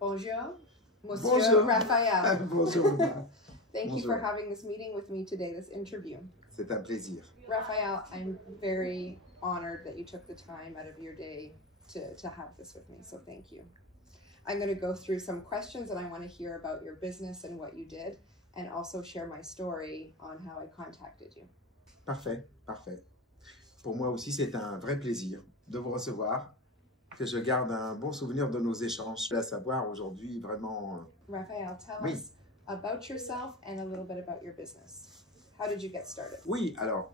Bonjour, Monsieur Bonjour. Raphael. Bonjour. Thank you for Bonjour. having this meeting with me today, this interview. C'est un plaisir. Raphael, I'm very honored that you took the time out of your day to have this with me, so thank you. I'm going to go through some questions and I want to hear about your business and what you did, and also share my story on how I contacted you. Parfait, parfait. Pour moi aussi, c'est un vrai plaisir de vous recevoir, que je garde un bon souvenir de nos échanges. À savoir aujourd'hui, vraiment... Raphael, tell Oui. us about yourself and a little bit about your business. How did you get started? Oui, alors,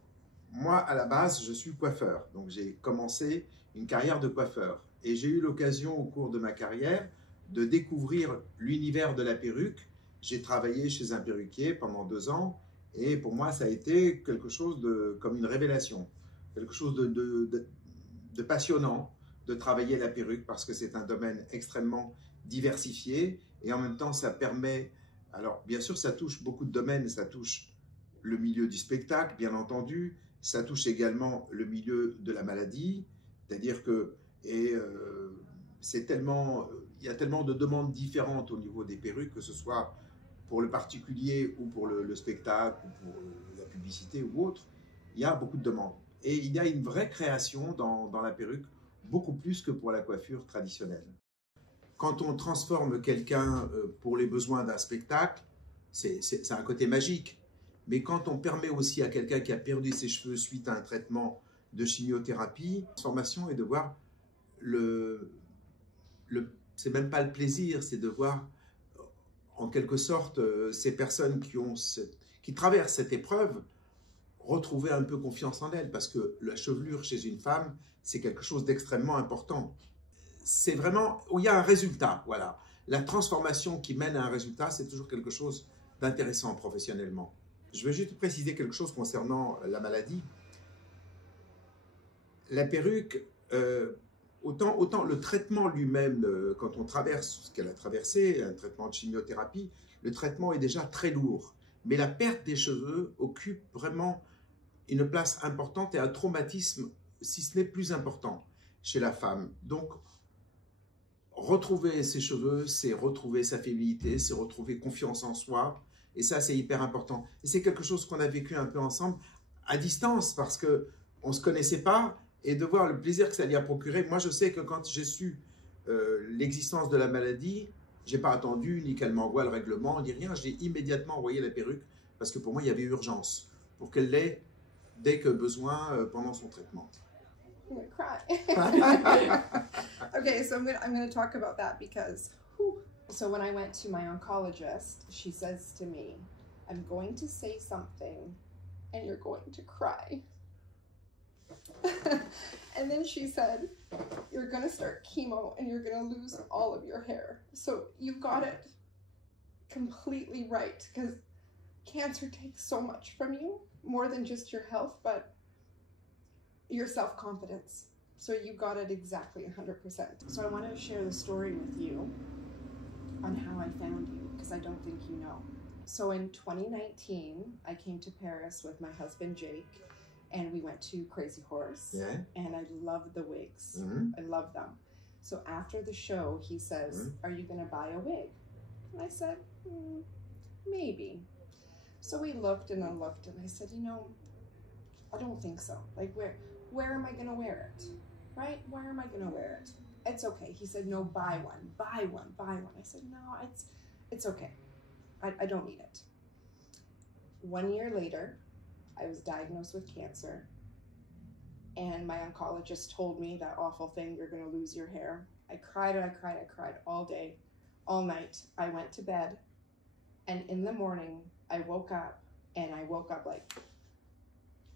moi, à la base, je suis coiffeur. Donc, j'ai commencé une carrière de coiffeur. Et j'ai eu l'occasion, au cours de ma carrière, de découvrir l'univers de la perruque. J'ai travaillé chez un perruquier pendant 2 ans. Et pour moi, ça a été quelque chose comme une révélation. Quelque chose de passionnant de travailler la perruque parce que c'est un domaine extrêmement diversifié. Et en même temps, ça permet... Alors, bien sûr, ça touche beaucoup de domaines. Ça touche le milieu du spectacle, bien entendu. Ça touche également le milieu de la maladie. C'est-à-dire que... c'est tellement... Il y a tellement de demandes différentes au niveau des perruques, que ce soit pour le particulier ou pour le spectacle ou pour la publicité ou autre. Il y a beaucoup de demandes. Et il y a une vraie création dans la perruque, beaucoup plus que pour la coiffure traditionnelle. Quand on transforme quelqu'un pour les besoins d'un spectacle, c'est un côté magique. Mais quand on permet aussi à quelqu'un qui a perdu ses cheveux suite à un traitement de chimiothérapie, la transformation est de voir c'est même pas le plaisir, c'est de voir en quelque sorte ces personnes qui traversent cette épreuve retrouver un peu confiance en elles, parce que la chevelure chez une femme, c'est quelque chose d'extrêmement important. C'est vraiment où il y a un résultat, voilà. La transformation qui mène à un résultat, c'est toujours quelque chose d'intéressant professionnellement. Je veux juste préciser quelque chose concernant la maladie. La perruque, autant le traitement lui-même, quand on traverse ce qu'elle a traversé, un traitement de chimiothérapie, le traitement est déjà très lourd. Mais la perte des cheveux occupe vraiment une place importante et un traumatisme, si ce n'est plus important, chez la femme. Donc, retrouver ses cheveux, c'est retrouver sa féminité, c'est retrouver confiance en soi. Et ça, c'est hyper important. Et c'est quelque chose qu'on a vécu un peu ensemble, à distance, parce qu'on ne se connaissait pas, et de voir le plaisir que ça lui a procuré. Moi, je sais que quand j'ai su l'existence de la maladie, je n'ai pas attendu ni qu'elle m'envoie le règlement, ni rien. J'ai immédiatement envoyé la perruque, parce que pour moi, il y avait urgence, pour qu'elle l'ait dès que besoin pendant son traitement. I'm gonna cry. Okay, so I'm gonna talk about that because, so when I went to my oncologist, she says to me, "I'm going to say something, and you're going to cry." And then she said, "You're gonna start chemo, and you're gonna lose all of your hair." So you got it completely right, because cancer takes so much from you, more than just your health, but your self-confidence. So you got it exactly 100%. So I wanted to share the story with you on how I found you, because I don't think you know. So in 2019, I came to Paris with my husband, Jake, and we went to Crazy Horse. Yeah. And I loved the wigs. Mm-hmm. I love them. So after the show, he says, "Are you going to buy a wig?" And I said, maybe. So we looked and unlooked, and I said, you know, I don't think so. Like, where am I going to wear it? Right? Where am I going to wear it? It's okay. He said, no, buy one, buy one, buy one. I said, no, it's okay. I don't need it. 1 year later, I was diagnosed with cancer, and my oncologist told me that awful thing, you're going to lose your hair. I cried and I cried, I cried all day, all night. I went to bed, and in the morning, I woke up, and I woke up like,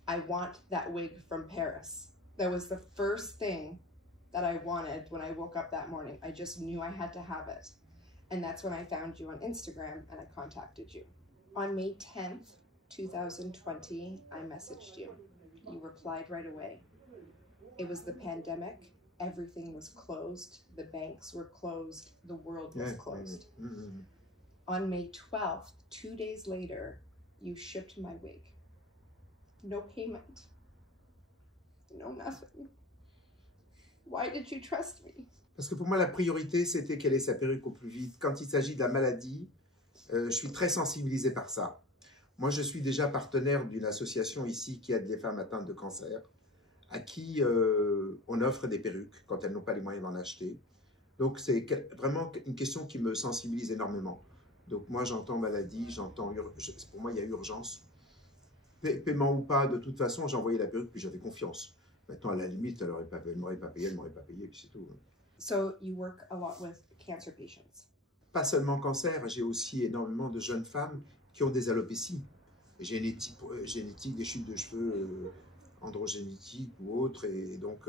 I want that wig from Paris. That was the first thing that I wanted when I woke up that morning. I just knew I had to have it. And that's when I found you on Instagram and I contacted you. On May 10th, 2020, I messaged you. You replied right away. It was the pandemic. Everything was closed. The banks were closed. The world was closed. Mm-hmm. On May 12th, 2 days later, you shipped my wig. No payment. No nothing. Why did you trust me? Parce que pour moi, la priorité, c'était qu'elle ait sa perruque au plus vite. Quand il s'agit de la maladie, je suis très sensibilisé par ça. Moi, je suis déjà partenaire d'une association ici qui aide les femmes atteintes de cancer, à qui on offre des perruques quand elles n'ont pas les moyens d'en acheter. Donc, c'est vraiment une question qui me sensibilise énormément. Donc, moi, j'entends maladie, pour moi, il y a urgence. Paiement ou pas, de toute façon, j'ai envoyé la perruque, puis j'avais confiance. Maintenant, à la limite, elle ne m'aurait pas payé, puis c'est tout. So you work a lot with cancer patients. Pas seulement cancer, j'ai aussi énormément de jeunes femmes qui ont des alopécies génétiques, des chutes de cheveux androgénétiques ou autres. Et donc,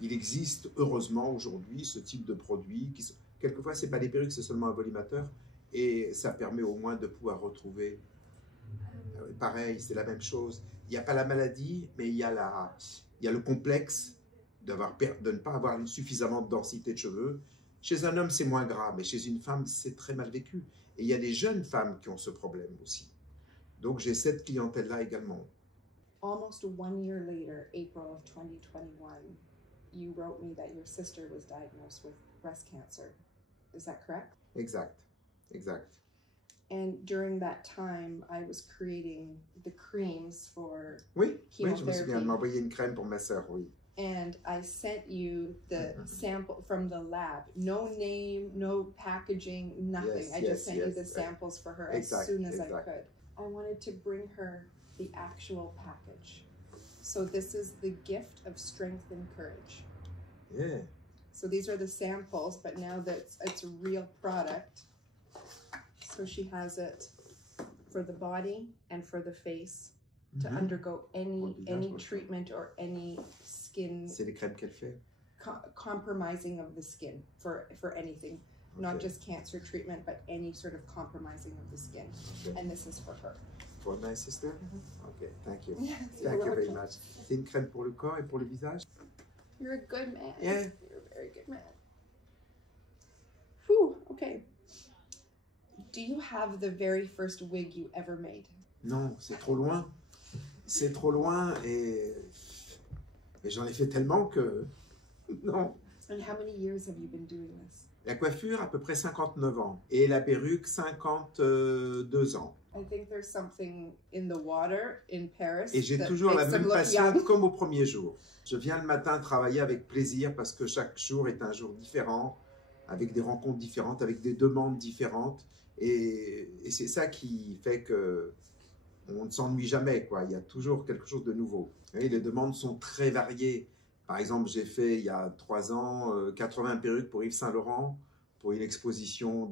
il existe heureusement aujourd'hui ce type de produit. Quelquefois, ce n'est pas des perruques, c'est seulement un volumateur. Et ça permet au moins de pouvoir retrouver. Pareil, c'est la même chose. Il n'y a pas la maladie, mais il y a le complexe de ne pas avoir suffisamment de densité de cheveux. Chez un homme, c'est moins grave, mais chez une femme, c'est très mal vécu. Et il y a des jeunes femmes qui ont ce problème aussi. Donc, j'ai cette clientèle-là également. Almost 1 year later, April of 2021, you wrote me that your sister was diagnosed with breast cancer. Is that correct? Exact, exact. And during that time, I was creating the creams for oui, je me chemotherapy. souviens, elle m'a envoyé une crème pour ma sœur, oui. And I sent you the sample from the lab. No name, no packaging, nothing. Yes, I just sent you the samples for her as soon as I could. I wanted to bring her the actual package. So this is the gift of strength and courage. Yeah. So these are the samples, but now that it's a real product. So she has it for the body and for the face. To undergo any treatment or any skin. C'est les crèmes qu'elle fait. Compromising of the skin for anything, not just cancer treatment, but any sort of compromising of the skin. Okay. And this is for her. For my sister? Okay, thank you. Yes, thank you very much. C'est une crème pour le corps et pour le visage? You're a good man. Yeah. You're a very good man. Whew, okay. Do you have the very first wig you ever made? Non, c'est trop loin. C'est trop loin et j'en ai fait tellement que non. And how many years have you been doing this? La coiffure, à peu près 59 ans. Et la perruque, 52 ans. I think there's something in the water in Paris. Et j'ai toujours la même passion comme au premier jour. Je viens le matin travailler avec plaisir parce que chaque jour est un jour différent, avec des rencontres différentes, avec des demandes différentes. Et c'est ça qui fait que on ne s'ennuie jamais, quoi. Il y a toujours quelque chose de nouveau. Et les demandes sont très variées. Par exemple, j'ai fait il y a 3 ans 80 perruques pour Yves Saint Laurent pour une exposition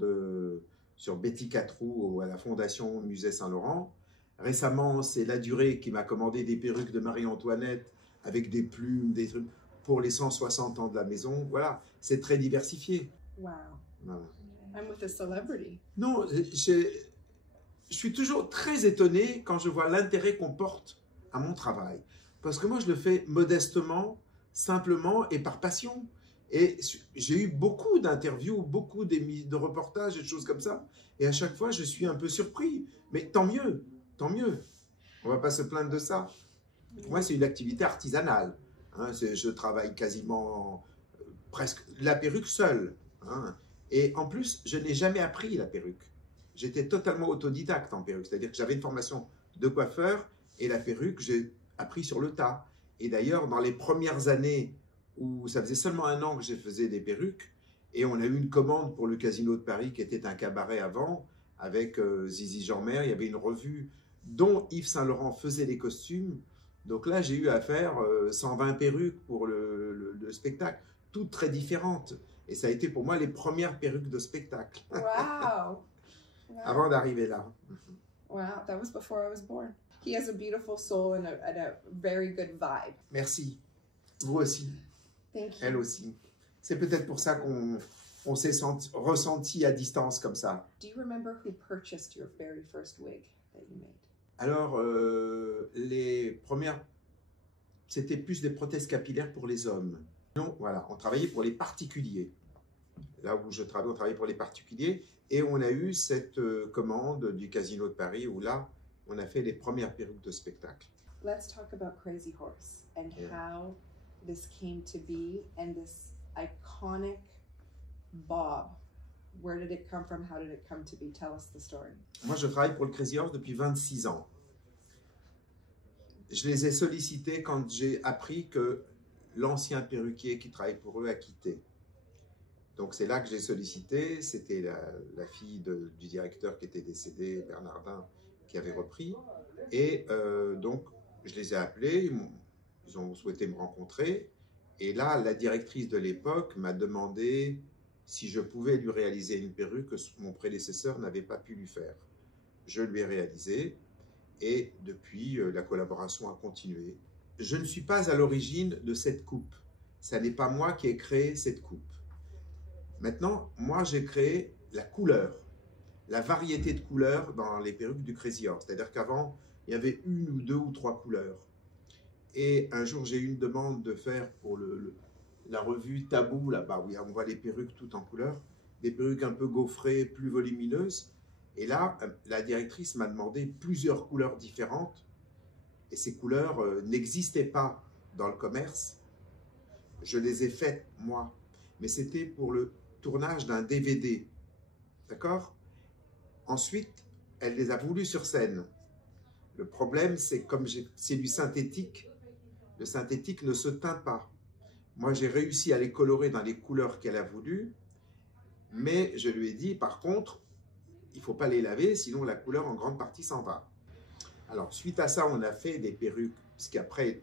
sur Betty Catroux à la Fondation Musée Saint Laurent. Récemment, c'est La Durée qui m'a commandé des perruques de Marie-Antoinette avec des plumes, des trucs pour les 160 ans de la maison. Voilà, c'est très diversifié. Wow. Voilà. I'm with a celebrity. Non, je suis toujours très étonné quand je vois l'intérêt qu'on porte à mon travail. Parce que moi, je le fais modestement, simplement et par passion. Et j'ai eu beaucoup d'interviews, beaucoup de reportages et de choses comme ça. Et à chaque fois, je suis un peu surpris. Mais tant mieux, tant mieux. On ne va pas se plaindre de ça. Pour moi, c'est une activité artisanale. Hein, je travaille quasiment presque la perruque seule. Hein. Et en plus, je n'ai jamais appris la perruque. J'étais totalement autodidacte en perruque, c'est-à-dire que j'avais une formation de coiffeur et la perruque, j'ai appris sur le tas. Et d'ailleurs, dans les premières années où ça faisait seulement 1 an que je faisais des perruques, et on a eu une commande pour le Casino de Paris qui était un cabaret avant, avec Zizi Jeanmaire, il y avait une revue dont Yves Saint Laurent faisait les costumes. Donc là, j'ai eu à faire 120 perruques pour le spectacle, toutes très différentes. Et ça a été pour moi les premières perruques de spectacle. Wow! Avant d'arriver là. Wow, that was before I was born. He has a beautiful soul and a very good vibe. Merci. Vous aussi. Thank you. Elle aussi. C'est peut-être pour ça qu'on s'est ressenti à distance comme ça. Do you remember who purchased your very first wig that you made? Alors, les premières, c'était plus des prothèses capillaires pour les hommes. Non, voilà, on travaillait pour les particuliers. Là où je travaille, on travaillait pour les particuliers. Et on a eu cette commande du Casino de Paris où là, on a fait les premières perruques de spectacle. Let's talk about Crazy Horse and how this came to be and this iconic bob. Where did it come from? How did it come to be? Tell us the story. Moi, je travaille pour le Crazy Horse depuis 26 ans. Je les ai sollicités quand j'ai appris que l'ancien perruquier qui travaille pour eux a quitté. Donc c'est là que j'ai sollicité. C'était la fille du directeur qui était décédé, Bernardin, qui avait repris. Et donc je les ai appelés, ils ont souhaité me rencontrer. Et là, la directrice de l'époque m'a demandé si je pouvais lui réaliser une perruque que mon prédécesseur n'avait pas pu lui faire. Je lui ai réalisé et depuis, la collaboration a continué. Je ne suis pas à l'origine de cette coupe. Ce n'est pas moi qui ai créé cette coupe. Maintenant, moi, j'ai créé la couleur, la variété de couleurs dans les perruques du Crazy Horse. C'est-à-dire qu'avant, il y avait une ou deux ou trois couleurs. Et un jour, j'ai eu une demande de faire pour la revue Tabou, là-bas, où on voit les perruques toutes en couleur, des perruques un peu gaufrées, plus volumineuses. Et là, la directrice m'a demandé plusieurs couleurs différentes. Et ces couleurs n'existaient pas dans le commerce. Je les ai faites, moi. Mais c'était pour le tournage d'un DVD. D'accord? Ensuite, elle les a voulues sur scène. Le problème, c'est comme c'est du synthétique, le synthétique ne se teint pas. Moi, j'ai réussi à les colorer dans les couleurs qu'elle a voulu, mais je lui ai dit, par contre, il ne faut pas les laver, sinon la couleur en grande partie s'en va. Alors, suite à ça, on a fait des perruques, puisqu'après,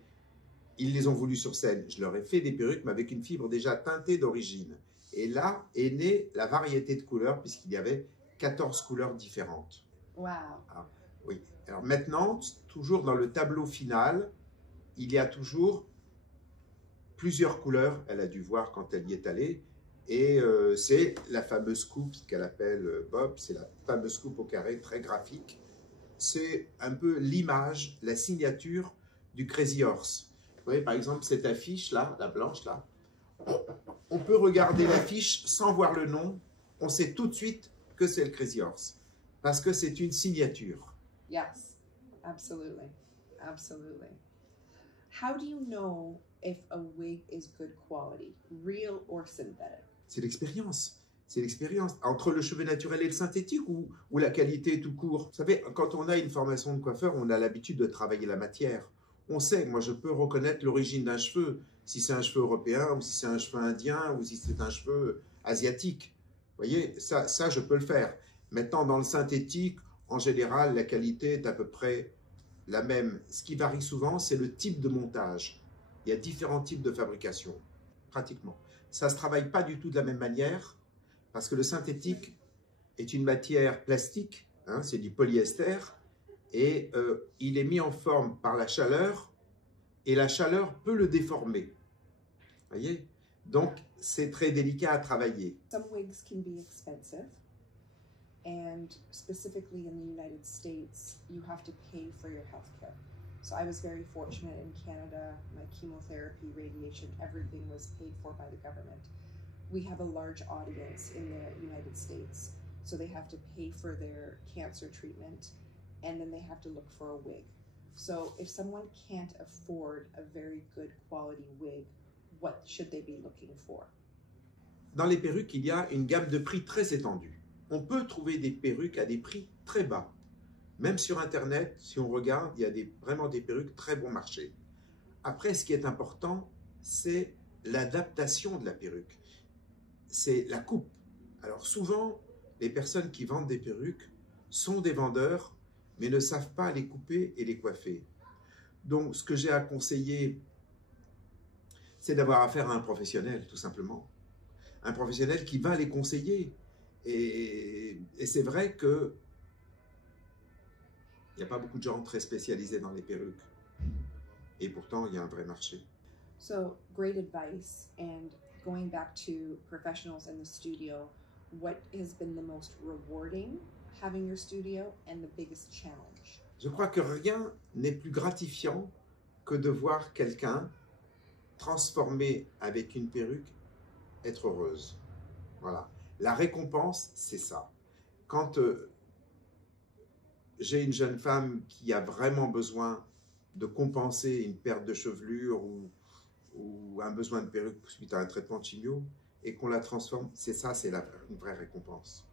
ils les ont voulu sur scène. Je leur ai fait des perruques, mais avec une fibre déjà teintée d'origine. Et là est née la variété de couleurs, puisqu'il y avait 14 couleurs différentes. Wow. Ah, oui. Alors maintenant, toujours dans le tableau final, il y a toujours plusieurs couleurs. Elle a dû voir quand elle y est allée. Et c'est la fameuse coupe, ce qu'elle appelle Bob, c'est la fameuse coupe au carré, très graphique. C'est un peu l'image, la signature du Crazy Horse. Vous voyez par exemple cette affiche là, la blanche là. On peut regarder l'affiche sans voir le nom. On sait tout de suite que c'est le Crazy Horse. Parce que c'est une signature. Yes, absolutely. Absolutely. How do you know if a wig is good quality, real or synthetic? C'est l'expérience. C'est l'expérience. Entre le cheveu naturel et le synthétique ou la qualité tout court. Vous savez, quand on a une formation de coiffeur, on a l'habitude de travailler la matière. On sait, moi je peux reconnaître l'origine d'un cheveu, si c'est un cheveu européen, ou si c'est un cheveu indien, ou si c'est un cheveu asiatique. Vous voyez, ça je peux le faire. Maintenant, dans le synthétique, en général, la qualité est à peu près la même. Ce qui varie souvent, c'est le type de montage. Il y a différents types de fabrication, pratiquement. Ça ne se travaille pas du tout de la même manière, parce que le synthétique est une matière plastique, hein, c'est du polyester, et il est mis en forme par la chaleur, et la chaleur peut le déformer. Voyez? Donc, c'est très délicat à travailler. Some wigs can be expensive, and specifically in the United States, you have to pay for your health care. So I was very fortunate in Canada, my chemotherapy, radiation, everything was paid for by the government. We have a large audience in the United States, so they have to pay for their cancer treatment, and then they have to look for a wig. So if someone can't afford a very good quality wig, what should they be looking for? Dans les perruques, il y a une gamme de prix très étendue. On peut trouver des perruques à des prix très bas. Même sur Internet, si on regarde, il y a vraiment des perruques très bon marché. Après, ce qui est important, c'est l'adaptation de la perruque. C'est la coupe. Alors souvent, les personnes qui vendent des perruques sont des vendeurs, mais ne savent pas les couper et les coiffer. Donc, ce que j'ai à conseiller, c'est d'avoir affaire à un professionnel, tout simplement. Un professionnel qui va les conseiller. Et c'est vrai que il n'y a pas beaucoup de gens très spécialisés dans les perruques. Et pourtant, il y a un vrai marché. So, great advice. And going back to professionals in the studio, what has been the most rewarding having your studio and the biggest challenge? Je crois que rien n'est plus gratifiant que de voir quelqu'un transformé avec une perruque être heureuse. Voilà. La récompense, c'est ça. Quand j'ai une jeune femme qui a vraiment besoin de compenser une perte de chevelure ou un besoin de perruque suite à un traitement de chimio et qu'on la transforme, c'est ça, c'est une vraie récompense.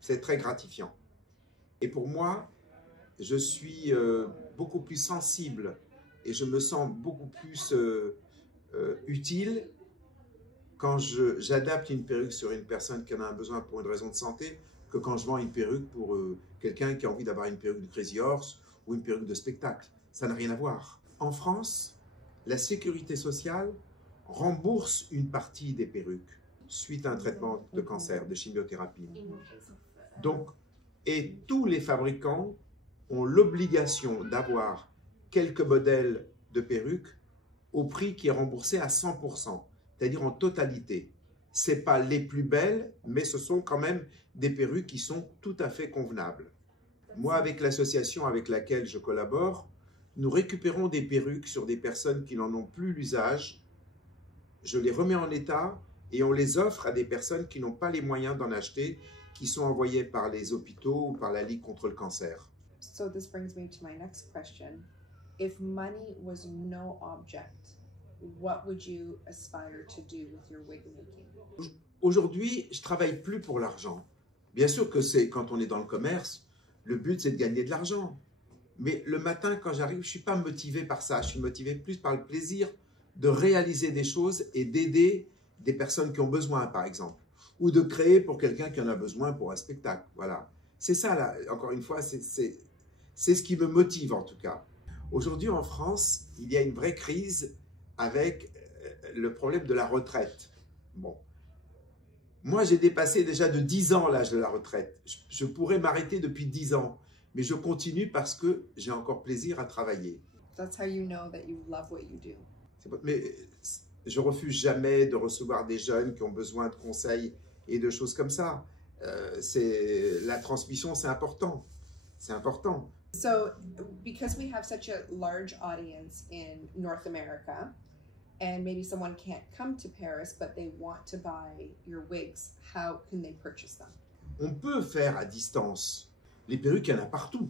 C'est très gratifiant. Et pour moi, je suis beaucoup plus sensible et je me sens beaucoup plus utile quand j'adapte une perruque sur une personne qui en a un besoin pour une raison de santé que quand je vends une perruque pour quelqu'un qui a envie d'avoir une perruque de Crazy Horse ou une perruque de spectacle. Ça n'a rien à voir. En France, la sécurité sociale rembourse une partie des perruques suite à un traitement de cancer, de chimiothérapie. Donc, et tous les fabricants ont l'obligation d'avoir quelques modèles de perruques au prix qui est remboursé à 100%, c'est-à-dire en totalité. Ce n'est pas les plus belles, mais ce sont quand même des perruques qui sont tout à fait convenables. Moi, avec l'association avec laquelle je collabore, nous récupérons des perruques sur des personnes qui n'en ont plus l'usage. Je les remets en état et on les offre à des personnes qui n'ont pas les moyens d'en acheter, qui sont envoyées par les hôpitaux ou par la Ligue contre le cancer. So this brings me to my next question. If money was no object, what would you aspire to do with your wig making? Aujourd'hui, je ne travaille plus pour l'argent. Bien sûr que c'est quand on est dans le commerce, le but c'est de gagner de l'argent. Mais le matin, quand j'arrive, je ne suis pas motivé par ça. Je suis motivé plus par le plaisir de réaliser des choses et d'aider des personnes qui ont besoin, par exemple. Ou de créer pour quelqu'un qui en a besoin pour un spectacle. Voilà. C'est ça, là, encore une fois, c'est ce qui me motive en tout cas. Aujourd'hui, en France, il y a une vraie crise avec le problème de la retraite. Bon. Moi, j'ai dépassé déjà de 10 ans l'âge de la retraite. Je pourrais m'arrêter depuis 10 ans. Mais je continue parce que j'ai encore plaisir à travailler. That's how you know that you love what you do. Mais je refuse jamais de recevoir des jeunes qui ont besoin de conseils et de choses comme ça. La transmission, c'est important. C'est important. So, because we have such a large audience in North America, and maybe someone can't come to Paris, but they want to buy your wigs, how can they purchase them? On peut faire à distance. Les perruques, il y en a partout.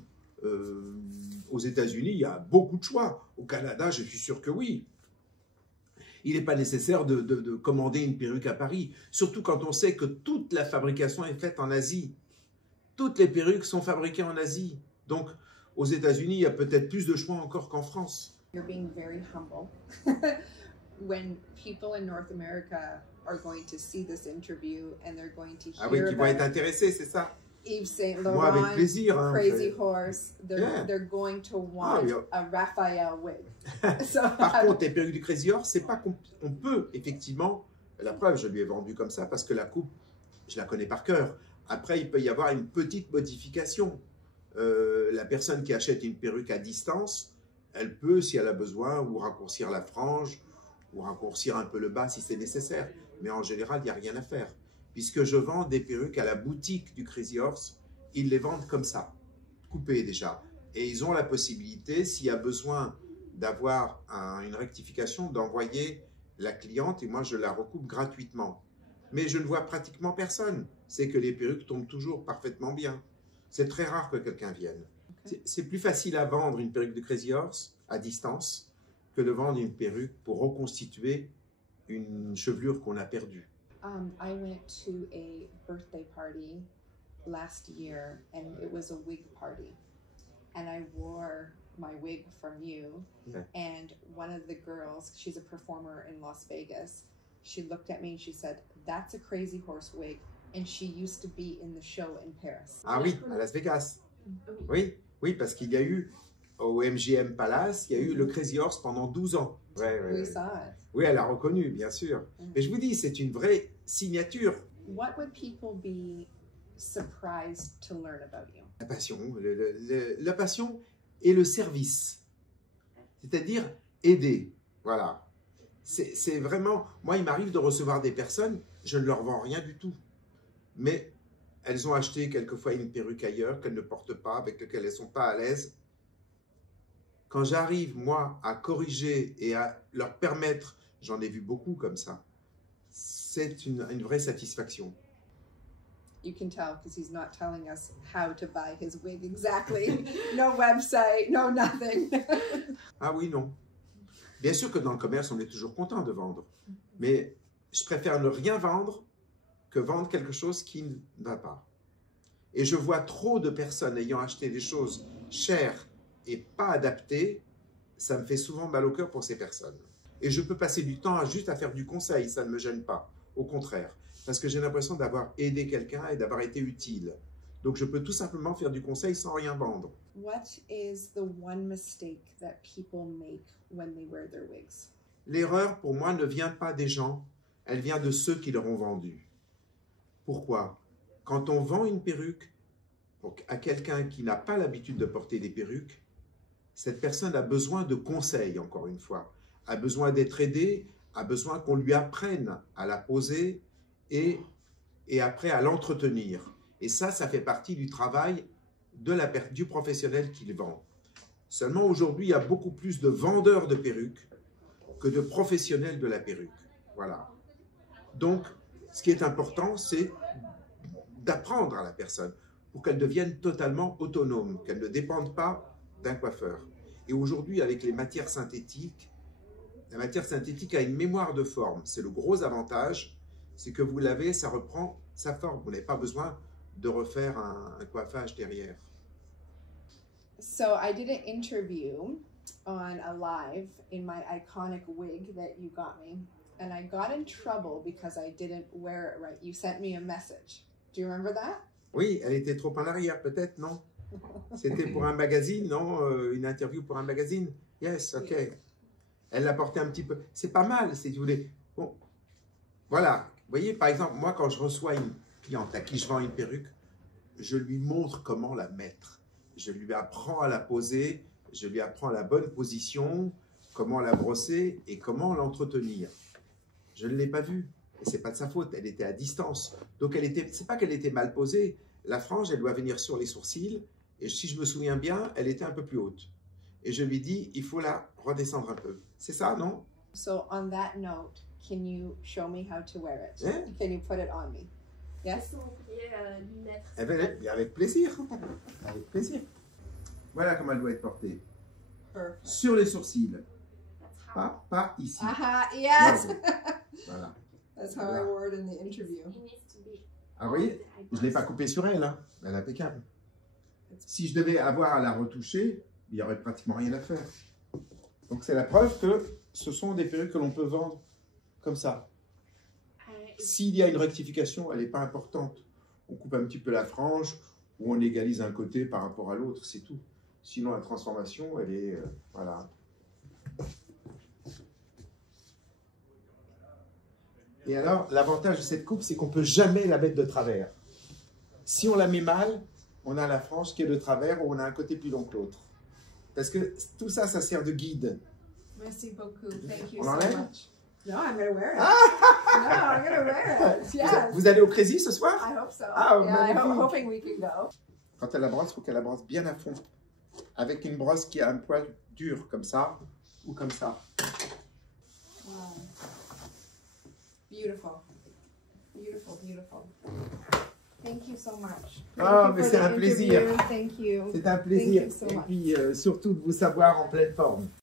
Aux États-Unis, il y a beaucoup de choix. Au Canada, je suis sûr que oui. Il n'est pas nécessaire de commander une perruque à Paris, surtout quand on sait que toute la fabrication est faite en Asie. Toutes les perruques sont fabriquées en Asie. Donc, aux États-Unis, il y a peut-être plus de choix encore qu'en France. You're being very humble. When people in North America are going to see this interview and they're going to hear ah oui, qui vont être intéressés, c'est ça. Yves Saint Laurent, moi, avec plaisir, hein, Crazy Horse, they're going to want a Raphael wig. So, par contre, les perruques du Crazy Horse, c'est pas qu'on peut effectivement, la preuve, je lui ai vendu comme ça parce que la coupe, je la connais par cœur. Après, il peut y avoir une petite modification. La personne qui achète une perruque à distance, elle peut, si elle a besoin, ou raccourcir la frange, ou raccourcir un peu le bas si c'est nécessaire. Mais en général, il n'y a rien à faire. Puisque je vends des perruques à la boutique du Crazy Horse, ils les vendent comme ça, coupées déjà. Et ils ont la possibilité, s'il y a besoin d'avoir une rectification, d'envoyer la cliente et moi je la recoupe gratuitement. Mais je ne vois pratiquement personne. C'est que les perruques tombent toujours parfaitement bien. C'est très rare que quelqu'un vienne. Okay. C'est plus facile à vendre une perruque de Crazy Horse à distance que de vendre une perruque pour reconstituer une chevelure qu'on a perdue. I went to a birthday party last year and it was a wig party. And I wore my wig from you. Okay. And one of the girls, she's a performer in Las Vegas, she looked at me and she said, "That's a Crazy Horse wig." And she used to be in the show in Paris. Ah oui, à Las Vegas. Oui, oui, parce qu'il y a eu au MGM Palace, il y a eu le Crazy Horse pendant 12 ans. We saw it. Oui, elle a reconnu, bien sûr. Mais je vous dis, c'est une vraie signature. What would people be surprised to learn about you? La passion, la passion et le service. C'est-à-dire aider. Voilà. C'est vraiment... Moi, il m'arrive de recevoir des personnes, je ne leur vends rien du tout. Mais elles ont acheté quelquefois une perruque ailleurs qu'elles ne portent pas, avec laquelle elles ne sont pas à l'aise. Quand j'arrive, moi, à corriger et à leur permettre, j'en ai vu beaucoup comme ça, c'est une vraie satisfaction. You can tell because he's not telling us how to buy his wig exactly. No website, no nothing. Ah oui, non. Bien sûr que dans le commerce, on est toujours content de vendre, mais je préfère ne rien vendre que vendre quelque chose qui ne va pas. Et je vois trop de personnes ayant acheté des choses chères et pas adaptées, ça me fait souvent mal au cœur pour ces personnes. Et je peux passer du temps juste à faire du conseil, ça ne me gêne pas, au contraire, parce que j'ai l'impression d'avoir aidé quelqu'un et d'avoir été utile. Donc je peux tout simplement faire du conseil sans rien vendre. What is the one mistake that people make when they wear their wigs? L'erreur, pour moi, ne vient pas des gens, elle vient de ceux qui leur ont vendu. Pourquoi? Quand on vend une perruque à quelqu'un qui n'a pas l'habitude de porter des perruques, cette personne a besoin de conseils, encore une fois, a besoin d'être aidée, a besoin qu'on lui apprenne à la poser et après à l'entretenir. Et ça fait partie du travail du professionnel qui le vend. Seulement aujourd'hui, il y a beaucoup plus de vendeurs de perruques que de professionnels de la perruque. Voilà. Donc, ce qui est important, c'est d'apprendre à la personne pour qu'elle devienne totalement autonome, qu'elle ne dépende pas d'un coiffeur. Et aujourd'hui, avec les matières synthétiques, la matière synthétique a une mémoire de forme. C'est le gros avantage, c'est que vous l'avez, ça reprend sa forme. Vous n'avez pas besoin de refaire un coiffage derrière. So I did an interview on a live in my iconic wig that you got me, and I got in trouble because I didn't wear it right. You sent me a message. Do you remember that? Oui, elle était trop en arrière, peut-être, non? C'était pour un magazine, non? Une interview pour un magazine? Yes, ok. Elle l'a porté un petit peu. C'est pas mal, si vous voulez. Bon, voilà. Vous voyez, par exemple, moi, quand je reçois une cliente à qui je vends une perruque, je lui montre comment la mettre. Je lui apprends à la poser, je lui apprends la bonne position, comment la brosser et comment l'entretenir. Je ne l'ai pas vue. Et ce n'est pas de sa faute, elle était à distance. Donc, c'est pas qu'elle était mal posée. La frange, elle doit venir sur les sourcils. Et si je me souviens bien, elle était un peu plus haute. Et je lui dis, il faut la redescendre un peu. C'est ça, non? So, on that note, can you show me how to wear it? Yeah. Can you put it on me? Yes? Est-ce que vous pourriez lui mettre Eh bien, avec plaisir. Avec plaisir. Voilà comment elle doit être portée. Perfect. Sur les sourcils. That's how Pas ici. Aha, yes! Voilà. That's how I wore it in the interview. it needs to be. Ah, vous voyez, je ne l'ai pas coupée sur elle, hein. Elle est impeccable. Si je devais avoir à la retoucher, il n'y aurait pratiquement rien à faire. Donc c'est la preuve que ce sont des perruques que l'on peut vendre comme ça. S'il y a une rectification, elle n'est pas importante. On coupe un petit peu la frange ou on égalise un côté par rapport à l'autre, c'est tout. Sinon la transformation, elle est... voilà. Et alors, l'avantage de cette coupe, c'est qu'on ne peut jamais la mettre de travers. Si on la met mal, on a la frange qui est de travers ou on a un côté plus long que l'autre. Parce que tout ça, ça sert de guide. Merci beaucoup. Thank you On so enlève? much. No, I'm going to wear it. No, I'm going to wear it. Yes. Vous allez au Crazy ce soir? I hope so. Ah, yeah, magnifique. hoping we can go. Quand elle la brosse, il faut qu'elle la brosse bien à fond. Avec une brosse qui a un poil dur, comme ça, ou comme ça. Wow. Beautiful. Beautiful, beautiful. Thank you so much. Ah, mais c'est un plaisir. Thank you. C'est un plaisir. Thank you so Et much. puis, surtout de vous savoir en pleine forme.